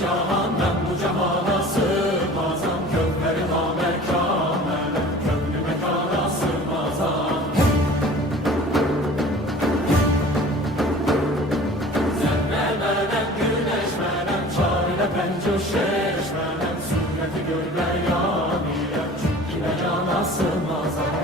cahan ben bu cahana sığmazam. Kökleri namekâmele, köklü mekana sığmazam. Zerremenem, güneşmenem, çare pençe şeşmenem. Sünneti görmeyan ile, çünkü mekana sığmazam.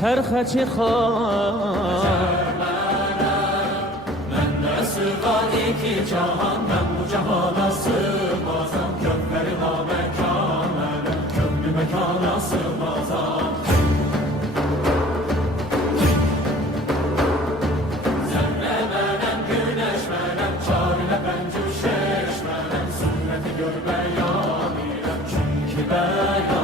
Çerxe çıkar Mende sığar iki cahan ben bu cahana sığmazam. Kökleri namekâmele, köklü mekana sığmazam. Zerremenem, güneşmenem, çare pençe şeşmenem. Sünneti görmeyan ile, çünkü beyan